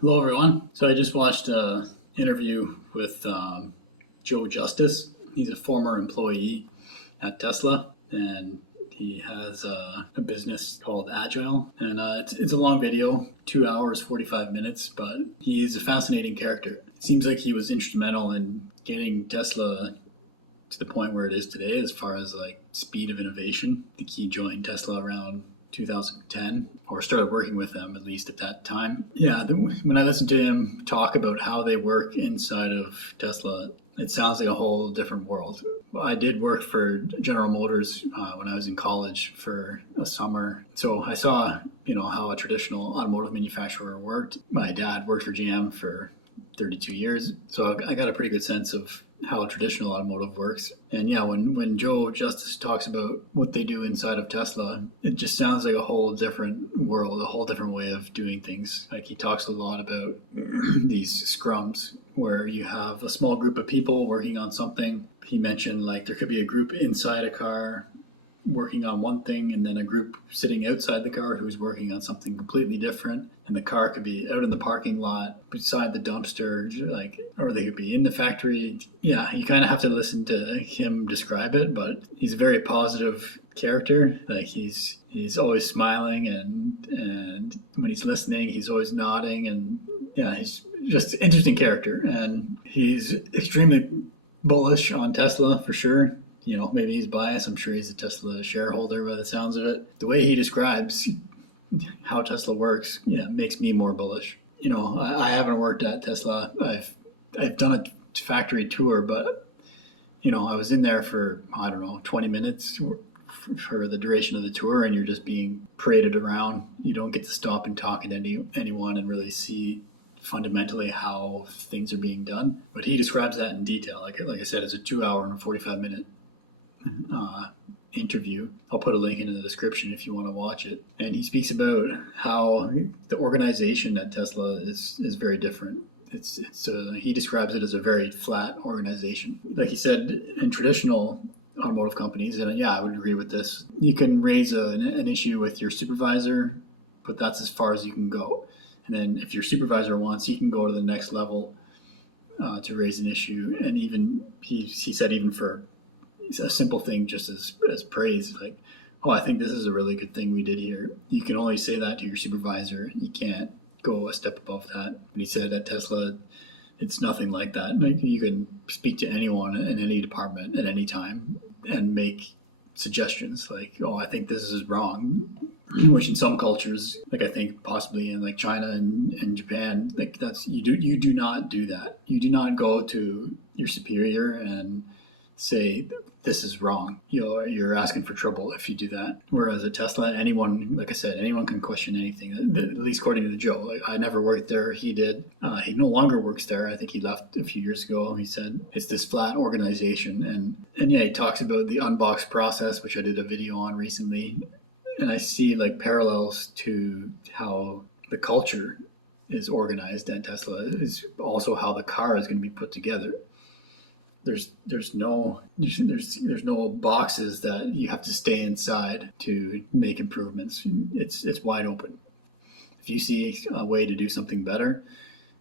Hello, everyone. So I just watched an interview with Joe Justice. He's a former employee at Tesla, and he has a business called Agile. And it's a long video, 2 hours, 45 minutes, but he's a fascinating character. It seems like he was instrumental in getting Tesla to the point where it is today as far as like speed of innovation. I think he joined Tesla around 2010 or started working with them at least at that time. Yeah, when I listened to him talk about how they work inside of Tesla, it sounds like a whole different world. I did work for General Motors when I was in college for a summer, so I saw how a traditional automotive manufacturer worked. My dad worked for GM for 32 years, so I got a pretty good sense of how traditional automotive works. And yeah, when Joe Justice talks about what they do inside of Tesla, it just sounds like a whole different world, a whole different way of doing things. Like he talks a lot about these scrums where you have a small group of people working on something. He mentioned like there could be a group inside a car working on one thing and then a group sitting outside the car who's working on something completely different, and the car could be out in the parking lot beside the dumpster, or they could be in the factory. Yeah, you kind of have to listen to him describe it, but he's a very positive character. Like he's always smiling, and when he's listening he's always nodding, and yeah, he's just an interesting character, and he's extremely bullish on Tesla for sure. Maybe he's biased. I'm sure he's a Tesla shareholder by the sounds of it. The way he describes how Tesla works, makes me more bullish. I haven't worked at Tesla. I've done a factory tour, but I was in there for 20 minutes for the duration of the tour, and you're just being paraded around. You don't get to stop and talk to anyone and really see fundamentally how things are being done. But he describes that in detail. Like I said, it's a 2 hour and a 45-minute interview. I'll put a link in the description if you want to watch it. And he speaks about how the organization at Tesla is very different. He describes it as a very flat organization. Like he said, in traditional automotive companies, and yeah, I would agree with this, you can raise an issue with your supervisor, but that's as far as you can go. And then if your supervisor wants, you can go to the next level to raise an issue. And even he said, even for a simple thing just as praise, like, oh, I think this is a really good thing we did here. You can only say that to your supervisor. You can't go a step above that. And he said at Tesla, it's nothing like that. Like, you can speak to anyone in any department at any time and make suggestions like, oh, I think this is wrong. Which in some cultures, like I think possibly in like China and Japan, like you do not do that. You do not go to your superior and say this is wrong. You're asking for trouble if you do that. Whereas at Tesla, anyone, like I said, anyone can question anything. At least according to Joe. Like, I never worked there. He did. He no longer works there. I think he left a few years ago. He said it's this flat organization, and yeah, he talks about the unbox process, which I did a video on recently, and I see like parallels to how the culture is organized at Tesla is also how the car is going to be put together. There's no boxes that you have to stay inside to make improvements. It's wide open. If you see a way to do something better,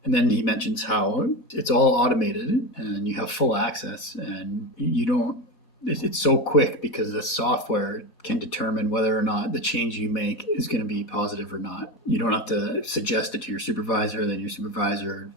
and then he mentions how it's all automated and you have full access, and you don't. It's so quick because the software can determine whether or not the change you make is going to be positive or not. You don't have to suggest it to your supervisor. Then your supervisor,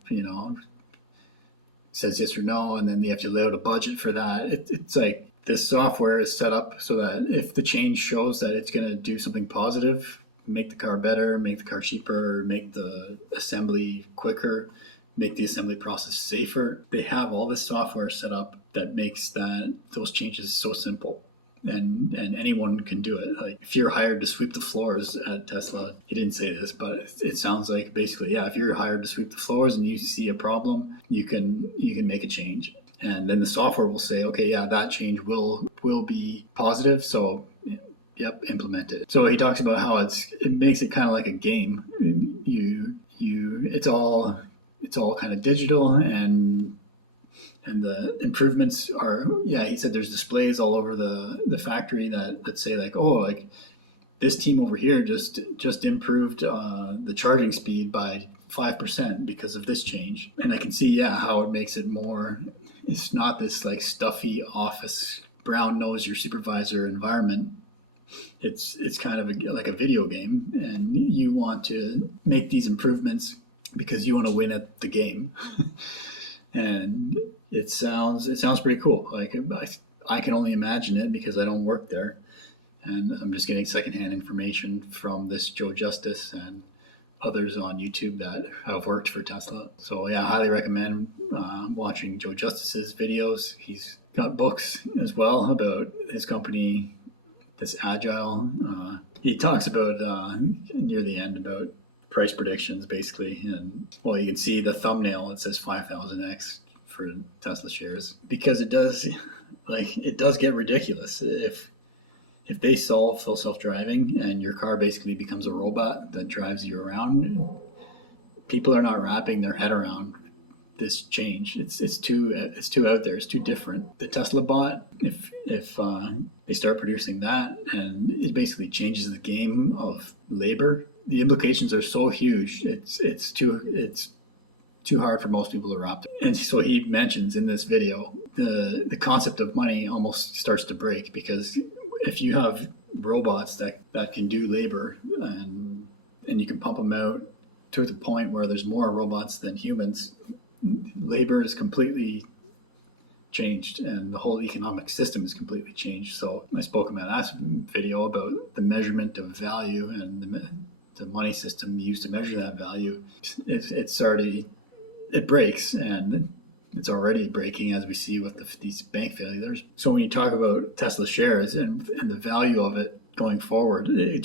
says yes or no, and then you have to lay out a budget for that. It's like this software is set up so that if the change shows that it's going to do something positive, make the car better, make the car cheaper, make the assembly quicker, make the assembly process safer. They have all this software set up that makes those changes so simple. And anyone can do it. Like if you're hired to sweep the floors at Tesla, he didn't say this, but it sounds like basically, yeah, if you're hired to sweep the floors and you see a problem, you can make a change. And then the software will say, okay, yeah, that change will be positive, so yep, implement it. So he talks about how it makes it kind of like a game. It's all kind of digital, and the improvements are, yeah, he said there's displays all over the factory that say like, oh, like this team over here just improved the charging speed by 5% because of this change. And I can see, how it makes it more, it's not this like stuffy office, brown nose your supervisor environment. It's kind of like a video game, and you want to make these improvements because you want to win at the game. And it sounds pretty cool. Like I can only imagine it because I don't work there, and I'm just getting secondhand information from this Joe Justice and others on YouTube that have worked for Tesla. So I highly recommend watching Joe Justice's videos. He's got books as well about his company, this Agile. He talks about near the end about price predictions basically, and you can see the thumbnail. It says 5,000x for Tesla shares because it does get ridiculous if they solve full self-driving and your car basically becomes a robot that drives you around. People are not wrapping their head around this change. It's too out there. It's too different. The Tesla bot, if they start producing that, and it basically changes the game of labor. The implications are so huge. It's too hard for most people to wrap. And so he mentions in this video the concept of money almost starts to break, because if you have robots that can do labor and you can pump them out to the point where there's more robots than humans, labor is completely changed and the whole economic system is completely changed. So I spoke in my last video about the measurement of value and the money system used to measure that value. It breaks, and it's already breaking as we see with these bank failures. So when you talk about Tesla shares and the value of it going forward, it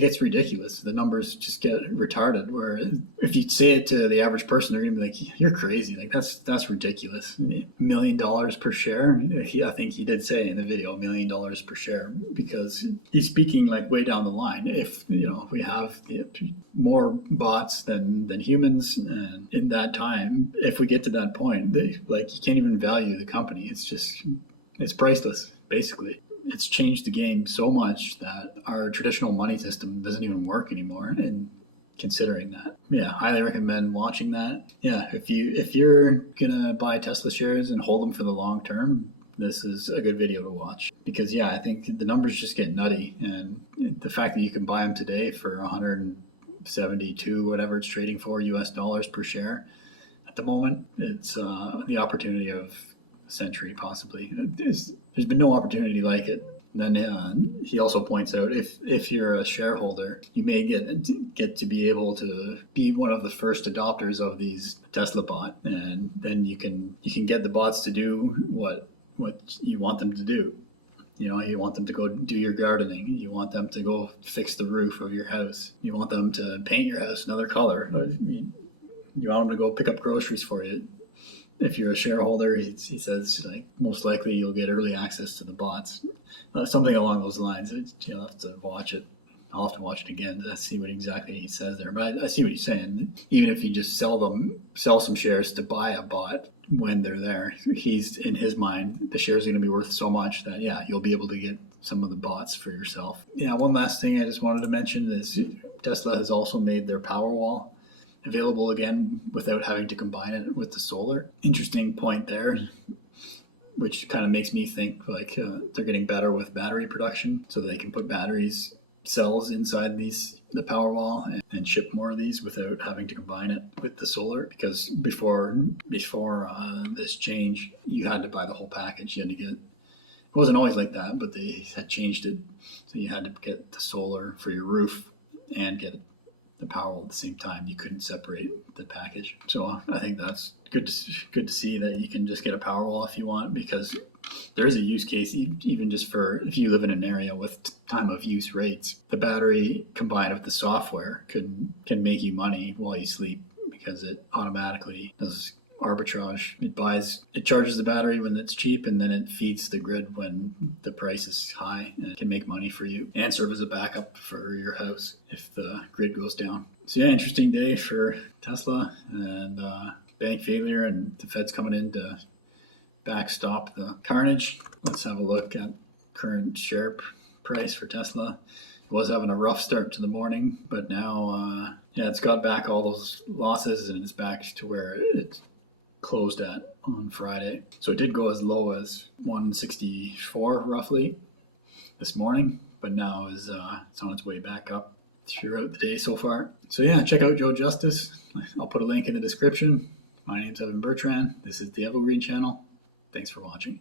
gets ridiculous. The numbers just get retarded, where if you say it to the average person, they're gonna be like, you're crazy, like that's ridiculous. $1 million per share. I think he did say in the video $1 million per share, because he's speaking like way down the line. If we have more bots than humans, and in that time, if we get to that point, you can't even value the company. It's priceless basically. It's changed the game so much that our traditional money system doesn't even work anymore. And considering that, highly recommend watching that. If you're gonna buy Tesla shares and hold them for the long term, this is a good video to watch, because I think the numbers just get nutty, and the fact that you can buy them today for 172 whatever it's trading for US dollars per share at the moment, it's the opportunity of a century possibly. There's been no opportunity like it. And then he also points out if you're a shareholder, you may get to be able to be one of the first adopters of these Tesla bot, and then you can get the bots to do what you want them to do. You want them to go do your gardening. You want them to go fix the roof of your house. You want them to paint your house another color. You want them to go pick up groceries for you. If you're a shareholder, he says most likely you'll get early access to the bots, something along those lines. You'll have to watch it. I'll have to watch it again to see what exactly he says there. But I see what he's saying. Even if you just sell some shares to buy a bot when they're there, he's in his mind the shares are going to be worth so much that you'll be able to get some of the bots for yourself. One last thing I just wanted to mention is Tesla has also made their Powerwall available again without having to combine it with the solar. Interesting point there, which kind of makes me think they're getting better with battery production, so they can put cells inside the Powerwall and ship more of these without having to combine it with the solar. Because before this change, you had to buy the whole package. You had to get, it wasn't always like that, but they had changed it, so you had to get the solar for your roof and get the Powerwall at the same time. You couldn't separate the package. So I think that's good to see that you can just get a Powerwall if you want, because there is a use case even just for if you live in an area with time of use rates. The battery combined with the software can make you money while you sleep, because it automatically does arbitrage. It charges the battery when it's cheap, and then it feeds the grid when the price is high, and it can make money for you and serve as a backup for your house if the grid goes down. So interesting day for Tesla, and bank failure, and the Fed's coming in to backstop the carnage. Let's have a look at current share price for Tesla. It was having a rough start to the morning, but now Yeah, it's got back all those losses and it's back to where it closed at on Friday. So it did go as low as 164 roughly this morning, but now is it's on its way back up throughout the day so far. So yeah, check out Joe Justice. I'll put a link in the description. My name's Evan Bertrand. This is the Evergreen Channel. Thanks for watching.